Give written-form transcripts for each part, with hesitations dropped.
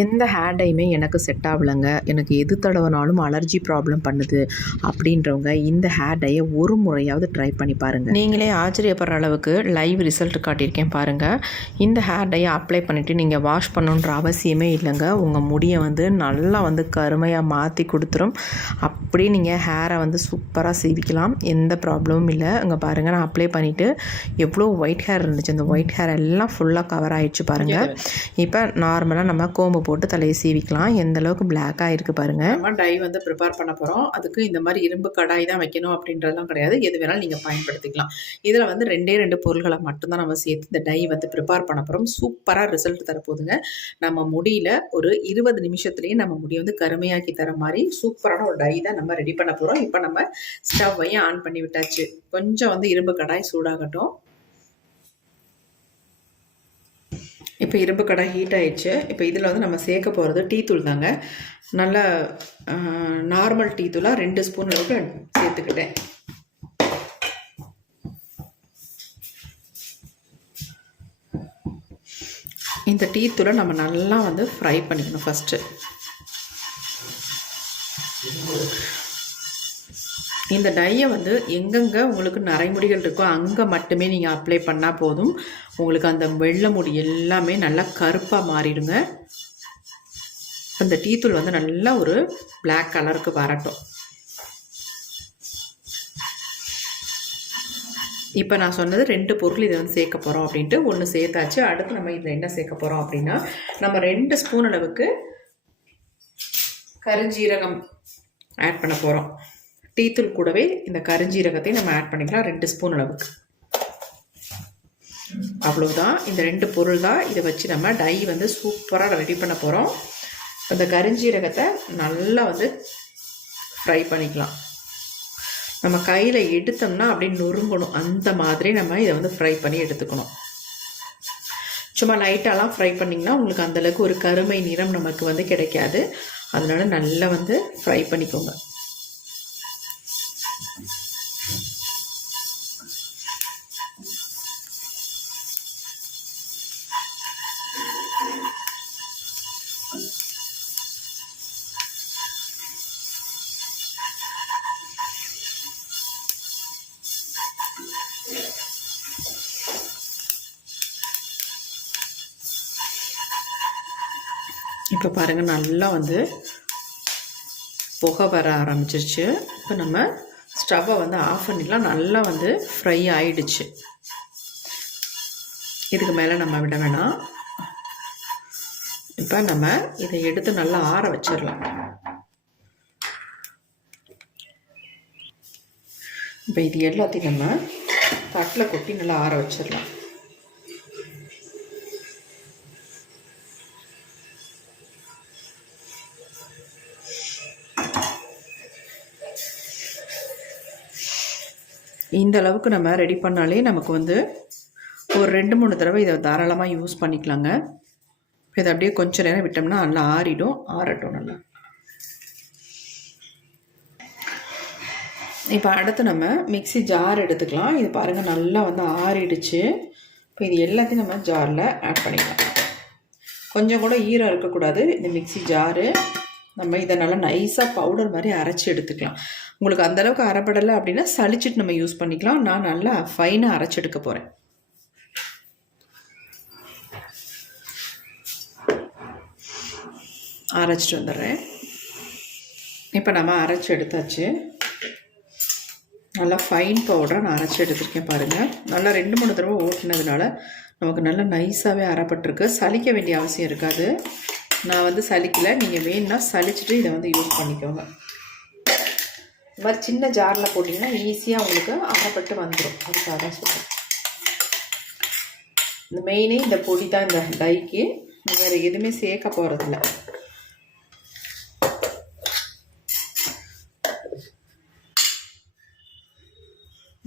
எந்த ஹேர் டையுமே எனக்கு செட் ஆகலைங்க. எனக்கு எது தடவினாலும் அலர்ஜி ப்ராப்ளம் பண்ணுது அப்படின்றவங்க இந்த ஹேர் டையை ஒரு முறையாவது ட்ரை பண்ணி பாருங்கள். நீங்களே ஆச்சரியப்படுற அளவுக்கு லைவ் ரிசல்ட் காட்டியிருக்கேன் பாருங்கள். இந்த ஹேர் டையை அப்ளை பண்ணிவிட்டு நீங்கள் வாஷ் பண்ணணுன்ற அவசியமே இல்லைங்க. உங்கள் முடியை வந்து நல்லா வந்து கருமையாக மாற்றி கொடுத்துரும். அப்படியே நீங்கள் ஹேரை வந்து சூப்பராக சீவிக்கலாம். எந்த ப்ராப்ளமும் இல்லை. இங்கே பாருங்கள், நான் அப்ளை பண்ணிவிட்டு எவ்வளோ ஒயிட் ஹேர் இருந்துச்சு. அந்த ஒயிட் ஹேர் எல்லாம் ஃபுல்லாக கவர் ஆகிடுச்சு பாருங்கள். இப்போ நார்மலாக நம்ம கோம்பு போட்டு தலையை சீவிக்கலாம். எந்த அளவுக்கு பிளாக்காக இருக்குது பாருங்கள். நம்ம டை வந்து ப்ரிப்பேர் பண்ண போகிறோம். அதுக்கு இந்த மாதிரி இரும்பு கடாய் தான் வைக்கணும் அப்படின்றதுலாம் கிடையாது. எது வேணாலும் நீங்கள் பயன்படுத்திக்கலாம். இதில் வந்து 2 பொருள்களை மட்டும்தான் நம்ம சேர்த்து இந்த டை வந்து ப்ரிப்பேர் பண்ண போகிறோம். சூப்பராக ரிசல்ட் தரப்போகுதுங்க. நம்ம முடியில் ஒரு 20 நிமிஷத்துலேயே நம்ம முடியை வந்து கருமையாக்கி தர மாதிரி சூப்பரான ஒரு டை தான் நம்ம ரெடி பண்ண போகிறோம். இப்போ நம்ம ஸ்டவ்வையும் ஆன் பண்ணி விட்டாச்சு. கொஞ்சம் வந்து இரும்பு கடாய் சூடாகட்டும். இப்போ இரும்பு கடாய் ஹீட் ஆகிடுச்சு. இப்போ இதில் வந்து நம்ம சேர்க்க போகிறது டீ தூள் தாங்க. நல்ல நார்மல் டீ தூளாக 2 ஸ்பூன் அளவுக்கு சேர்த்துக்கிட்டேன். இந்த டீ தூளை நம்ம நல்லா வந்து ஃப்ரை பண்ணிக்கணும் ஃபஸ்ட்டு. இந்த டையை வந்து எங்கெங்கே உங்களுக்கு நரைமுடிகள் இருக்கோ அங்கே மட்டுமே நீங்கள் அப்ளை பண்ணால் போதும். உங்களுக்கு அந்த வெள்ளை முடி எல்லாமே நல்லா கருப்பாக மாறிடுங்க. அந்த டீ தூள் வந்து நல்லா ஒரு பிளாக் கலருக்கு வரட்டும். இப்போ நான் சொன்னது 2 பொருள் இதை வந்து சேர்க்க போகிறோம் அப்படின்ட்டு. ஒன்று சேர்த்தாச்சு. அடுத்து நம்ம இதில் என்ன சேர்க்க போகிறோம் அப்படின்னா, நம்ம 2 ஸ்பூன் அளவுக்கு கருஞ்சீரகம் ஆட் பண்ண போகிறோம். டீ தூள் கூடவே இந்த கருஞ்சீரகத்தை நம்ம ஆட் பண்ணிக்கலாம் 2 ஸ்பூன் அளவுக்கு. அவ்வளோதான். இந்த 2 பொருள் தான். இதை வச்சு நம்ம டை வந்து சூப்பராக ரெடி பண்ண போகிறோம். இந்த கருஞ்சீரகத்தை நல்லா வந்து ஃப்ரை பண்ணிக்கலாம். நம்ம கையில் எடுத்தோம்னா அப்படியே நொறுங்கணும். அந்த மாதிரி நம்ம இதை வந்து ஃப்ரை பண்ணி எடுத்துக்கணும். சும்மா லைட்டாலாம் ஃப்ரை பண்ணிங்கன்னா உங்களுக்கு அந்தளவுக்கு ஒரு கருமை நிறம் நமக்கு வந்து கிடைக்காது. அதனால் நல்லா வந்து ஃப்ரை பண்ணிக்கோங்க. இப்போ பாருங்கள், நல்லா வந்து புகை வர ஆரம்பிச்சிருச்சு. இப்போ நம்ம ஸ்டவ்வை வந்து ஆஃப் பண்ணிடலாம். நல்லா வந்து ஃப்ரை ஆகிடுச்சு. இதுக்கு மேலே நம்ம விட வேணாம். இப்போ நம்ம இதை எடுத்து நல்லா ஆற வச்சிடலாம். இப்போ இது எல்லாத்தையும் நம்ம தட்டில் கொட்டி நல்லா ஆற வச்சிடலாம். இந்த அளவுக்கு நம்ம ரெடி பண்ணாலே நமக்கு வந்து ஒரு 2-3 தடவை இதை தாராளமாக யூஸ் பண்ணிக்கலாங்க. இதை அப்படியே கொஞ்சம் நேரம் விட்டோம்னா நல்லா ஆறிடும். ஆறட்டும் நல்லா. இப்போ அடுத்து நம்ம மிக்ஸி ஜார் எடுத்துக்கலாம். இது பாருங்கள், நல்லா வந்து ஆறிடுச்சு. இப்போ இது எல்லாத்தையும் நம்ம ஜாரில் ஆட் பண்ணிக்கலாம். கொஞ்சம் கூட ஈரம் இருக்கக்கூடாது இந்த மிக்ஸி ஜாரு. நம்ம இதை நல்லா நைஸாக பவுடர் மாதிரி அரைச்சி எடுத்துக்கலாம். உங்களுக்கு அந்தளவுக்கு அரைப்படலை அப்படின்னா சளிச்சிட்டு நம்ம யூஸ் பண்ணிக்கலாம். நான் நல்லா ஃபைனாக அரைச்சி எடுக்க போகிறேன். அரைச்சிட்டு வந்துடுறேன். இப்போ நம்ம அரைச்சி எடுத்தாச்சு. நல்லா ஃபைன் பவுடராக நான் அரைச்சி எடுத்துருக்கேன் பாருங்கள். நல்லா 2-3 தடவை ஓட்டினதுனால நமக்கு நல்லா நைஸாகவே அரைப்பட்டிருக்கு. சலிக்க வேண்டிய அவசியம் இருக்காது. நான் வந்து சலிக்கலை. நீங்கள் வேணும்னா சலிச்சுட்டு இதை வந்து யூஸ் பண்ணிக்கோங்க. இந்த மாதிரி சின்ன ஜாரில் போட்டிங்கன்னா ஈஸியாக உங்களுக்கு அரைப்பட்டு வந்துடும். அதுக்காக தான் சொல்கிறேன். இந்த மெயினே இந்த பொடி தான் இந்த டைக்கு. வேறு எதுவுமே சேர்க்க போகிறதில்ல.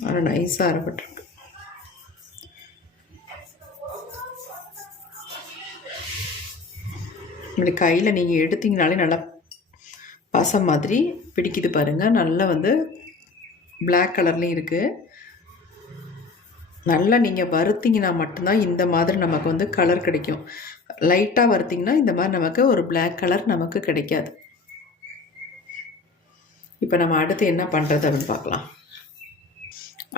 ஆனால் நைஸாக அரைப்பட்டிருக்கு. இப்படி கையில் நீங்கள் எடுத்தீங்கனாலே நல்லா பாசம் மாதிரி பிடிக்குது பாருங்கள். நல்லா வந்து பிளாக் கலர்லேயும் இருக்குது. நல்லா நீங்கள் வறுத்தீங்கன்னா மட்டும்தான் இந்த மாதிரி நமக்கு வந்து கலர் கிடைக்கும். லைட்டாக வறுத்திங்கன்னா இந்த மாதிரி நமக்கு ஒரு பிளாக் கலர் நமக்கு கிடைக்காது. இப்போ நம்ம அடுத்து என்ன பண்ணுறது அப்படின்னு பார்க்கலாம்.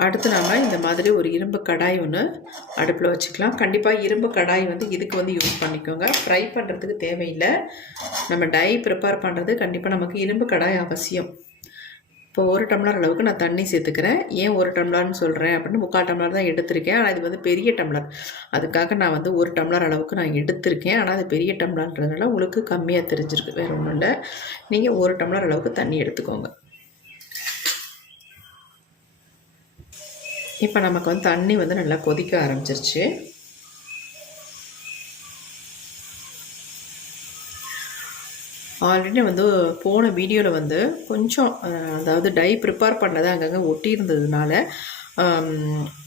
அடுத்து நம்ம இந்த மாதிரி ஒரு இரும்பு கடாய் ஒன்று அடுப்பில் வச்சுக்கலாம். கண்டிப்பாக இரும்பு கடாய் வந்து இதுக்கு வந்து யூஸ் பண்ணிக்கோங்க. ஃப்ரை பண்ணுறதுக்கு தேவையில்லை. நம்ம டை ப்ரிப்பேர் பண்ணுறது கண்டிப்பாக நமக்கு இரும்பு கடாய் அவசியம். இப்போ 1 டம்ளர் அளவுக்கு நான் தண்ணி சேர்த்துக்கிறேன். ஏன் 1 டம்ளர்னு சொல்கிறேன் அப்படின்னு 3/4 டம்ளர் தான் எடுத்திருக்கேன். ஆனால் இது வந்து பெரிய டம்ளர், அதுக்காக நான் வந்து 1 டம்ளர் அளவுக்கு நான் எடுத்திருக்கேன். ஆனால் அது பெரிய டம்ளர்ன்றதுனால உங்களுக்கு கம்மியாக தெரிஞ்சிருக்கு, வேறு ஒன்றும் இல்லை. நீங்கள் 1 டம்ளர் அளவுக்கு தண்ணி எடுத்துக்கோங்க. இப்போ நமக்கு வந்து தண்ணி வந்து நல்லா கொதிக்க ஆரம்பிச்சிருச்சு. ஆல்ரெடி வந்து போன வீடியோவில் வந்து கொஞ்சம் அதாவது டை ப்ரிப்பேர் பண்ணதை அங்கங்கே ஒட்டி இருந்ததுனால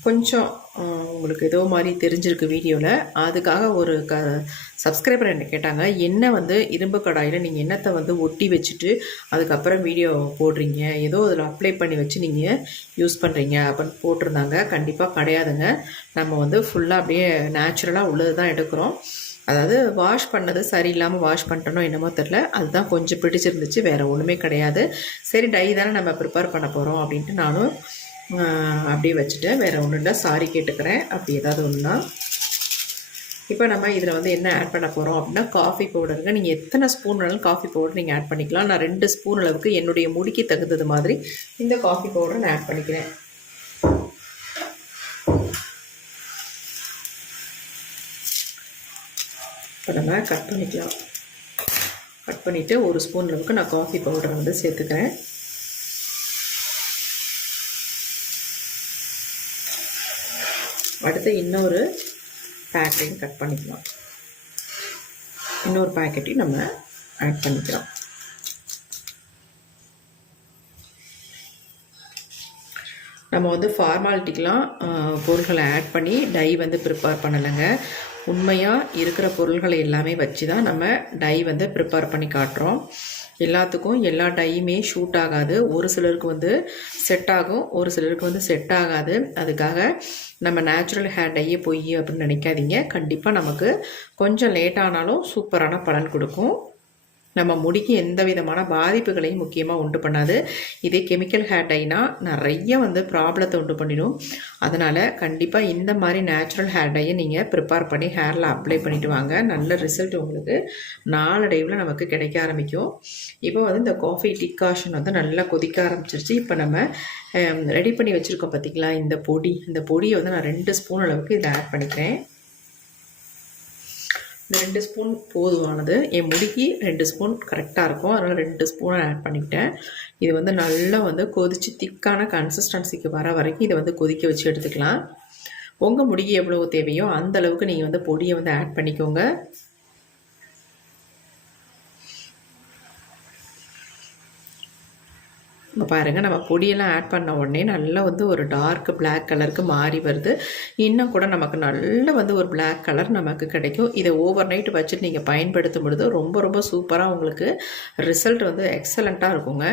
கொஞ்சம் உங்களுக்கு ஏதோ மாதிரி தெரிஞ்சிருக்கு வீடியோவில். அதுக்காக ஒரு சப்ஸ்கிரைபர் என்ன கேட்டாங்க, என்ன வந்து இரும்பு கடாயில் நீங்கள் என்னத்தை வந்து ஒட்டி வச்சுட்டு அதுக்கப்புறம் வீடியோ போடுறீங்க, ஏதோ அதில் அப்ளை பண்ணி வச்சு நீங்கள் யூஸ் பண்ணுறீங்க அப்படின்னு போட்டிருந்தாங்க. கண்டிப்பாக கிடையாதுங்க. நம்ம வந்து ஃபுல்லாக அப்படியே நேச்சுரலாக உள்ளது தான் எடுக்கிறோம். அதாவது வாஷ் பண்ணது சரியில்லாமல் வாஷ் பண்ணிட்டனோ என்னமோ தெரில, அதுதான் கொஞ்சம் பிடிச்சிருந்துச்சு, வேறு ஒன்றுமே கிடையாது. சரி டை தானே நம்ம ப்ரிப்பேர் பண்ண போகிறோம் அப்படின்ட்டு நானும் அப்படியே வச்சுட்டேன். வேறு ஒன்றும் இல்லை, சாரி கேட்டுக்கிறேன் அப்படி ஏதாவது ஒன்றுனா. இப்போ நம்ம இதில் வந்து என்ன ஆட் பண்ண போகிறோம் அப்படின்னா காஃபி பவுடருங்க. நீங்கள் எத்தனை ஸ்பூன் வேணாலும் காஃபி பவுடர் நீங்கள் ஆட் பண்ணிக்கலாம். நான் 2 ஸ்பூன் அளவுக்கு என்னுடைய முடிக்கு தகுந்தது மாதிரி இந்த காஃபி பவுடரை நான் ஆட் பண்ணிக்கிறேன். இப்போ நம்ம கட் பண்ணிக்கலாம். கட் பண்ணிவிட்டு 1 ஸ்பூன் அளவுக்கு நான் காஃபி பவுடர் வந்து சேர்த்துக்கிறேன். அடுத்து இன்னொரு பேக்கெட்டையும் கட் பண்ணிக்கலாம். இன்னொரு பேக்கெட்டையும் நம்ம ஆட் பண்ணிக்கலாம். நம்ம வந்து ஃபார்மாலிட்டிக்கெலாம் பொருட்களை ஆட் பண்ணி டை வந்து ப்ரிப்பேர் பண்ணலைங்க. உண்மையாக இருக்கிற பொருள்களை எல்லாமே வச்சு தான் நம்ம டை வந்து ப்ரிப்பேர் பண்ணி காட்டுறோம். எல்லாத்துக்கும் எல்லா டையுமே ஷூட் ஆகாது. ஒரு சிலருக்கு வந்து செட் ஆகும், ஒரு சிலருக்கு வந்து செட் ஆகாது. அதுக்காக நம்ம நேச்சுரல் ஹேர் டையே பொய் அப்படின்னு நினைக்காதீங்க. கண்டிப்பாக நமக்கு கொஞ்சம் லேட்டானாலும் சூப்பரான பலன் கொடுக்கும். நம்ம முடிக்கு எந்த விதமான பாதிப்புகளையும் முக்கியமாக உண்டு பண்ணாது. இதே கெமிக்கல் ஹேர் டைனா நிறைய வந்து ப்ராப்ளத்தை உண்டு பண்ணிடும். அதனால் கண்டிப்பாக இந்த மாதிரி நேச்சுரல் ஹேர் டையை நீங்கள் ப்ரிப்பேர் பண்ணி ஹேரில் அப்ளை பண்ணிவிட்டு வாங்க. நல்ல ரிசல்ட் உங்களுக்கு நாளடைவில் நமக்கு கிடைக்க ஆரம்பிக்கும். இப்போ வந்து இந்த காஃபி டிகாஷன் வந்து நல்லா கொதிக்க ஆரம்பிச்சிருச்சு. இப்போ நம்ம ரெடி பண்ணி வச்சுருக்கோம் பார்த்திங்களா இந்த பொடி, இந்த பொடியை வந்து நான் 2 ஸ்பூன் அளவுக்கு இதில் ஆட் பண்ணிக்கிறேன். இந்த 2 ஸ்பூன் போதுமானது. என் முடிக்கு 2 ஸ்பூன் கரெக்டாக இருக்கும். அதனால் 2 ஸ்பூனை ஆட் பண்ணிக்கிட்டேன். இது வந்து நல்லா வந்து கொதித்து திக்கான கன்சிஸ்டன்சிக்கு வர வரைக்கும் இதை வந்து கொதிக்க வச்சு எடுத்துக்கலாம். உங்கள் முடிக்கு எவ்வளோ தேவையோ அந்த அளவுக்கு நீங்கள் வந்து பொடியை வந்து ஆட் பண்ணிக்கோங்க. இப்போ பாருங்கள், நம்ம பொடியெல்லாம் ஆட் பண்ண உடனே நல்லா வந்து ஒரு டார்க் பிளாக் கலருக்கு மாறி வருது. இன்னும் கூட நமக்கு நல்ல வந்து ஒரு பிளாக் கலர் நமக்கு கிடைக்கும். இதை ஓவர் நைட் வச்சுட்டு நீங்கள் பயன்படுத்தும் பொழுது ரொம்ப ரொம்ப சூப்பராக உங்களுக்கு ரிசல்ட் வந்து எக்ஸலண்ட்டாக இருக்குங்க.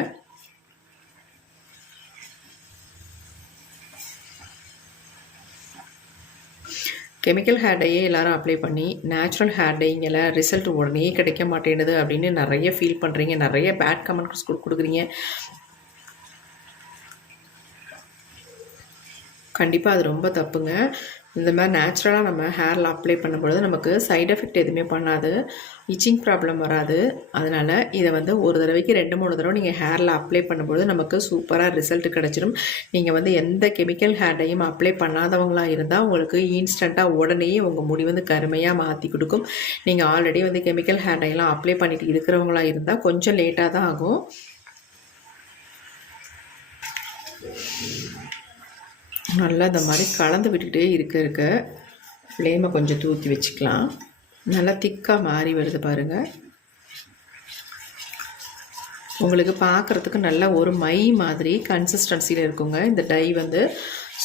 கெமிக்கல் ஹேர் டையே எல்லோரும் அப்ளை பண்ணி நேச்சுரல் ஹேர் டைங்கில் ரிசல்ட் உடனே கிடைக்க மாட்டேங்குது அப்படின்னு நிறைய ஃபீல் பண்ணுறீங்க, நிறைய பேட் கமெண்ட்ஸ் கொடுக்குறீங்க. கண்டிப்பாக அது ரொம்ப தப்புங்க. இந்த மாதிரி நேச்சுரலாக நம்ம ஹேரில் அப்ளை பண்ணும்பொழுது நமக்கு சைட் எஃபெக்ட் எதுவுமே பண்ணாது, இச்சிங் ப்ராப்ளம் வராது. அதனால் இதை வந்து ஒரு தடவைக்கு 2-3 தடவை நீங்கள் ஹேரில் அப்ளை பண்ணும்பொழுது நமக்கு சூப்பராக ரிசல்ட் கிடச்சிடும். நீங்கள் வந்து எந்த கெமிக்கல் ஹேர் டையும் அப்ளை பண்ணாதவங்களாக இருந்தால் உங்களுக்கு இன்ஸ்டண்ட்டாக உடனே உங்கள் முடி வந்து கருமையாக மாற்றி கொடுக்கும். நீங்கள் ஆல்ரெடி வந்து கெமிக்கல் ஹேர் டையெல்லாம் அப்ளை பண்ணிட்டு இருக்கிறவங்களாக இருந்தால் கொஞ்சம் லேட்டாக தான் ஆகும். நல்லா இந்த மாதிரி கலந்து விட்டுக்கிட்டே இருக்க ஃப்ளேமை கொஞ்சம் தூக்கி வச்சுக்கலாம். நல்லா திக்காக மாறி வருது பாருங்கள். உங்களுக்கு பார்க்குறதுக்கு நல்ல ஒரு மை மாதிரி கன்சிஸ்டன்சியில் இருக்குங்க. இந்த டை வந்து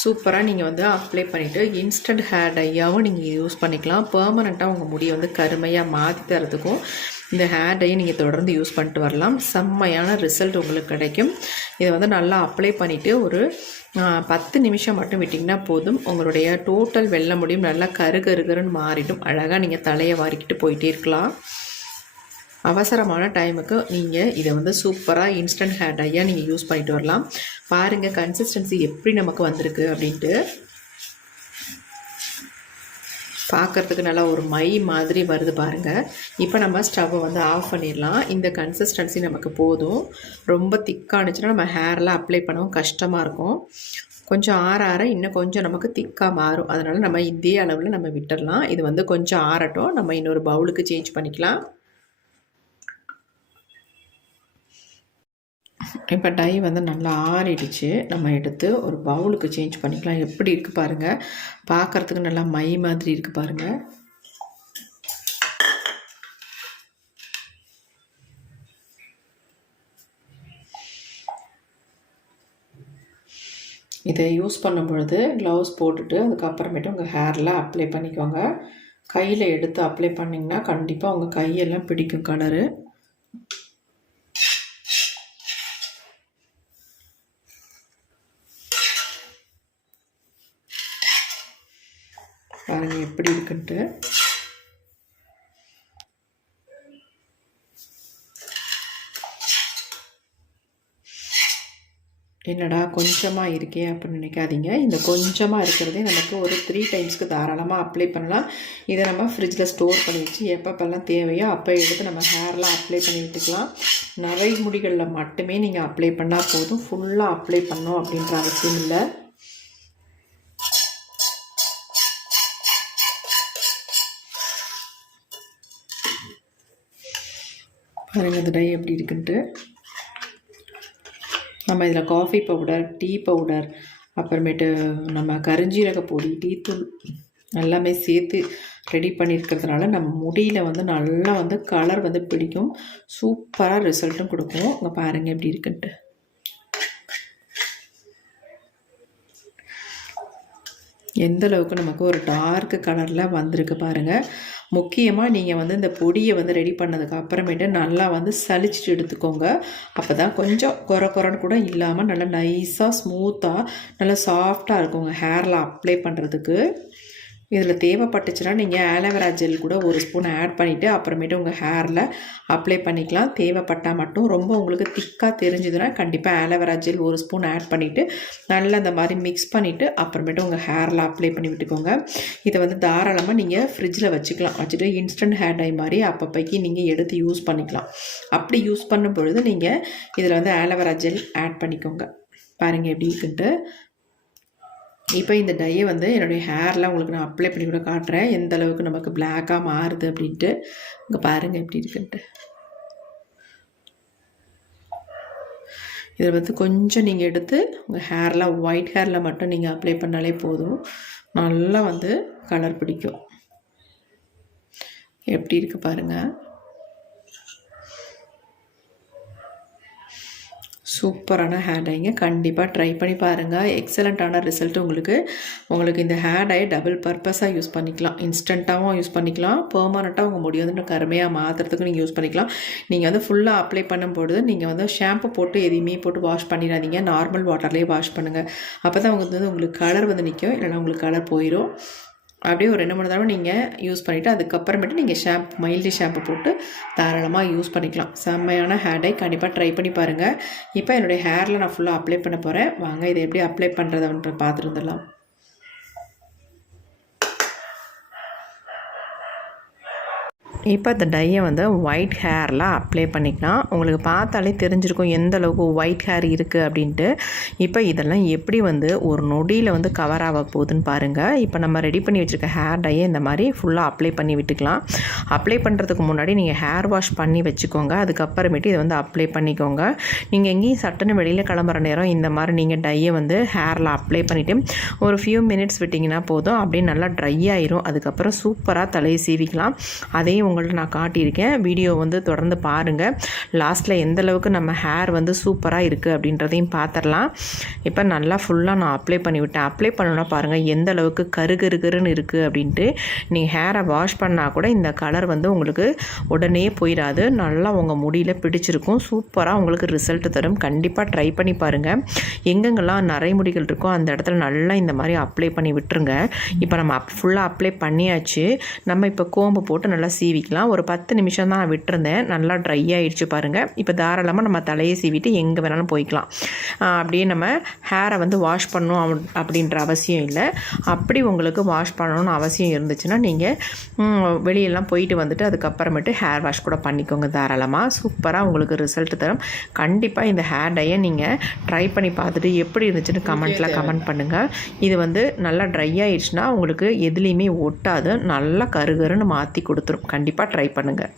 சூப்பராக நீங்கள் வந்து அப்ளை பண்ணிவிட்டு இன்ஸ்டன்ட் ஹேர் டையாகவும் நீங்கள் யூஸ் பண்ணிக்கலாம். பெர்மனெண்ட்டாக உங்கள் முடியை வந்து கருமையாக மாற்றி தரத்துக்கும் இந்த ஹேர் டையை நீங்கள் தொடர்ந்து யூஸ் பண்ணிட்டு வரலாம். செம்மையான ரிசல்ட் உங்களுக்கு கிடைக்கும். இதை வந்து நல்லா அப்ளை பண்ணிவிட்டு ஒரு 10 நிமிஷம் மட்டும் விட்டிங்கன்னா போதும். உங்களுடைய டோட்டல் வெள்ளை முடியும் நல்லா கருன்னு மாறிடும். அழகாக நீங்கள் தலையை வாரிக்கிட்டு போயிட்டே இருக்கலாம். அவசரமான டைமுக்கு நீங்கள் இதை வந்து சூப்பராக இன்ஸ்டன்ட் ஹேர் டையாக நீங்கள் யூஸ் பண்ணிட்டு வரலாம். பாருங்கள் கன்சிஸ்டன்சி எப்படி நமக்கு வந்திருக்கு அப்படின்ட்டு. பார்க்குறதுக்கு நல்லா ஒரு மை மாதிரி வருது பாருங்கள். இப்போ நம்ம ஸ்டவ்வை வந்து ஆஃப் பண்ணிடலாம். இந்த கன்சிஸ்டன்சி நமக்கு போதும். ரொம்ப திக்கானுச்சுன்னா நம்ம ஹேரில் அப்ளை பண்ணவும் கஷ்டமாக இருக்கும். கொஞ்சம் ஆற இன்னும் கொஞ்சம் நமக்கு திக்காக மாறும். அதனால் நம்ம இதே அளவில் நம்ம விட்டுடலாம். இது வந்து கொஞ்சம் ஆறட்டும். நம்ம இன்னொரு பவுலுக்கு சேஞ்ச் பண்ணிக்கலாம். இப்போ டை வந்து நல்லா ஆறிடுச்சு. நம்ம எடுத்து ஒரு பவுலுக்கு சேஞ்ச் பண்ணிக்கலாம். எப்படி இருக்குது பாருங்கள். பார்க்குறதுக்கு நல்லா மை மாதிரி இருக்குது பாருங்கள். இதை யூஸ் பண்ணும் பொழுது க்ளவுஸ் போட்டுட்டு அதுக்கப்புறமேட்டு உங்கள் ஹேரில் அப்ளை பண்ணிக்கோங்க. கையில் எடுத்து அப்ளை பண்ணிங்கன்னா கண்டிப்பாக உங்கள் கையெல்லாம் பிடிக்கும் கலரு. பாருங்கள் எப்படி இருக்குன்ட்டு. என்னடா கொஞ்சமாக இருக்கே அப்படின்னு நினைக்காதீங்க. இந்த கொஞ்சமாக இருக்கிறதே நமக்கு ஒரு 3 டைம்ஸ்க்கு தாராளமாக அப்ளை பண்ணலாம். இதை நம்ம ஃப்ரிட்ஜில் ஸ்டோர் பண்ணி வச்சு எப்பப்பெல்லாம் தேவையோ அப்போ எடுத்து நம்ம ஹேர்லாம் அப்ளை பண்ணி விட்டுக்கலாம். நரை முடிகளில் மட்டுமே நீங்கள் அப்ளை பண்ணால் போதும். ஃபுல்லாக அப்ளை பண்ணோம் அப்படின்ற அவசியம் இல்லை. பாருங்கள் இந்த டை எப்படி இருக்குன்ட்டு. நம்ம இதில் காஃபி பவுடர், டீ பவுடர், அப்புறமேட்டு நம்ம கருஞ்சீரக பொடி, டீத்தூள் எல்லாமே சேர்த்து ரெடி பண்ணியிருக்கிறதுனால நம்ம முடியில் வந்து நல்லா வந்து கலர் வந்து பிடிக்கும். சூப்பராக ரிசல்ட்டும் கொடுக்கும். இங்கே பாருங்கள் எப்படி இருக்குன்ட்டு. எந்த அளவுக்கு நமக்கு ஒரு டார்க் கலரில் வந்திருக்கு பாருங்கள். முக்கியமாக நீங்கள் வந்து இந்த பொடியை வந்து ரெடி பண்ணதுக்கு அப்புறமேட்டு நல்லா வந்து சலிச்சிட்டு எடுத்துக்கோங்க. அப்போ தான் கொஞ்சம் குறன்னு கூட இல்லாமல் நல்லா நைஸாக ஸ்மூத்தாக நல்லா சாஃப்டாக இருக்குங்க ஹேரில் அப்ளை பண்ணுறதுக்கு. இதில் தேவைப்பட்டுச்சுன்னா நீங்கள் ஆலோவேரா ஜெல் கூட 1 ஸ்பூன் ஆட் பண்ணிவிட்டு அப்புறமேட்டு உங்கள் ஹேரில் அப்ளை பண்ணிக்கலாம். தேவைப்பட்டால் மட்டும் ரொம்ப உங்களுக்கு திக்காக தெரிஞ்சுதுன்னா கண்டிப்பாக ஆலோவேரா ஜெல் 1 ஸ்பூன் ஆட் பண்ணிவிட்டு நல்லா இந்த மாதிரி மிக்ஸ் பண்ணிவிட்டு அப்புறமேட்டு உங்கள் ஹேரில் அப்ளை பண்ணி விட்டுக்கோங்க. இதை வந்து தாராளமாக நீங்கள் ஃப்ரிட்ஜில் வச்சுட்டு இன்ஸ்டன்ட் ஹேர் டை மாதிரி அப்பப்போக்கி நீங்கள் எடுத்து யூஸ் பண்ணிக்கலாம். அப்படி யூஸ் பண்ணும் பொழுது நீங்கள் இதில் வந்து ஆலோவேரா ஜெல் ஆட் பண்ணிக்கோங்க. பாருங்கள் எப்படி இருக்குன்ட்டு. இப்போ இந்த டையை வந்து என்னுடைய ஹேரில் உங்களுக்கு நான் அப்ளை பண்ணி கூட காட்டுறேன் எந்த அளவுக்கு நமக்கு பிளாக்காக மாறுது அப்படின்ட்டு. இங்கே பாருங்கள் எப்படி இருக்குன்ட்டு. இதில் வந்து கொஞ்சம் நீங்கள் எடுத்து உங்கள் ஹேரில் ஒயிட் ஹேரில் மட்டும் நீங்கள் அப்ளை பண்ணாலே போதும். நல்லா வந்து கலர் பிடிக்கும். எப்படி இருக்குது பாருங்கள். சூப்பரான ஹேர் டைங்க. கண்டிப்பாக ட்ரை பண்ணி பாருங்கள். எக்ஸலண்ட்டான ரிசல்ட் உங்களுக்கு இந்த ஹேர் டை டபுள் பர்பஸாக யூஸ் பண்ணிக்கலாம். இன்ஸ்டண்ட்டாகவும் யூஸ் பண்ணிக்கலாம். பெர்மனண்ட்டாக உங்கள் முடி வந்து கருமையாக மாற்றுறதுக்கு நீங்கள் யூஸ் பண்ணிக்கலாம். நீங்கள் வந்து ஃபுல்லாக அப்ளை பண்ணும்பொழுது நீங்கள் வந்து ஷாம்பு போட்டு எதையுமே போட்டு வாஷ் பண்ணிடாதீங்க. நார்மல் வாட்டர்லேயே வாஷ் பண்ணுங்கள். அப்போ தான் உங்களுக்கு கலர் வந்து நிற்கும். இல்லைனா உங்களுக்கு கலர் போயிடும். அப்படியே ஒரு 2-3 தடவை நீங்கள் யூஸ் பண்ணிவிட்டு அதுக்கப்புறமேட்டு நீங்கள் மைல்டு ஷாம்பு போட்டு தாராளமாக யூஸ் பண்ணிக்கலாம். செம்மையான ஹேர் டை. கண்டிப்பாக ட்ரை பண்ணி பாருங்கள். இப்போ என்னுடைய ஹேரில் நான் ஃபுல்லாக அப்ளை பண்ண போகிறேன். வாங்க இதை எப்படி அப்ளை பண்ணுறதுன்ற பார்த்துட்டு வந்துடலாம். இப்போ இந்த டையை வந்து ஒயிட் ஹேரில் அப்ளை பண்ணிக்கலாம். உங்களுக்கு பார்த்தாலே தெரிஞ்சிருக்கும் எந்த அளவுக்கு ஒயிட் ஹேர் இருக்குது அப்படின்ட்டு. இப்போ இதெல்லாம் எப்படி வந்து ஒரு நொடியில் வந்து கவர் ஆக போகுதுன்னு பாருங்கள். இப்போ நம்ம ரெடி பண்ணி வச்சுருக்க ஹேர் டையை இந்த மாதிரி ஃபுல்லாக அப்ளை பண்ணி விட்டுக்கலாம். அப்ளை பண்ணுறதுக்கு முன்னாடி நீங்கள் ஹேர் வாஷ் பண்ணி வச்சுக்கோங்க. அதுக்கப்புறமேட்டு இதை வந்து அப்ளை பண்ணிக்கோங்க. நீங்கள் எங்கேயும் சட்டுன்னு வெளியில் கிளம்புற நேரம் இந்த மாதிரி நீங்கள் டையை வந்து ஹேரில் அப்ளை பண்ணிவிட்டு ஒரு ஃபியூ மினிட்ஸ் விட்டிங்கன்னா போதும். அப்படியே நல்லா ட்ரை ஆயிரும். அதுக்கப்புறம் சூப்பராக தலையை சீவிக்கலாம். அதையும் உங்கள்ட்ட நான் காட்டியிருக்கேன். வீடியோ வந்து தொடர்ந்து பாருங்கள். லாஸ்ட்டில் எந்த அளவுக்கு நம்ம ஹேர் வந்து சூப்பராக இருக்குது அப்படின்றதையும் பார்த்துடலாம். இப்போ நல்லா ஃபுல்லாக நான் அப்ளை பண்ணிவிட்டேன். அப்ளை பண்ணணுன்னா பாருங்கள் எந்த அளவுக்கு கருன்னு இருக்குது அப்படின்ட்டு. நீங்கள் ஹேரை வாஷ் பண்ணால் கூட இந்த கலர் வந்து உங்களுக்கு உடனே போயிடாது. நல்லா உங்கள் முடியில் பிடிச்சிருக்கும். சூப்பராக உங்களுக்கு ரிசல்ட் தரும். கண்டிப்பாக ட்ரை பண்ணி பாருங்கள். எங்கெங்கெல்லாம் நரைமுடிகள் இருக்கோ அந்த இடத்துல நல்லா இந்த மாதிரி அப்ளை பண்ணி விட்டுருங்க. இப்போ நம்ம ஃபுல்லாக அப்ளை பண்ணியாச்சு. நம்ம இப்போ கோம்பு போட்டு நல்லா சீவிக்கலாம். ஒரு 10 நிமிஷம் தான் நான் விட்டுருந்தேன். நல்லா ட்ரை ஆகிடுச்சு பாருங்கள். இப்போ தாராளமாக நம்ம தலையை சீவிட்டு எங்கே வேணாலும் போய்க்கலாம். அப்படியே நம்ம ஹேரை வந்து வாஷ் பண்ணணும் அப்படின்ற அவசியம் இல்லை. அப்படி உங்களுக்கு வாஷ் பண்ணணும்னு அவசியம் இருந்துச்சுன்னா நீங்கள் வெளியெல்லாம் போயிட்டு வந்துட்டு அதுக்கப்புறமேட்டு ஹேர் வாஷ் கூட பண்ணிக்கோங்க தாராளமாக. சூப்பராக உங்களுக்கு ரிசல்ட் தரும். கண்டிப்பாக இந்த ஹேர் டையை நீங்கள் ட்ரை பண்ணி பார்த்துட்டு எப்படி இருந்துச்சுன்னு கமெண்ட் பண்ணுங்கள். இது வந்து நல்லா ட்ரை ஆயிடுச்சுன்னா உங்களுக்கு எதுலேயுமே ஒட்டாது. நல்லா கருன்னு மாற்றி கொடுத்துரும். கண்டிப்பாக ட்ரை பண்ணுங்கள்.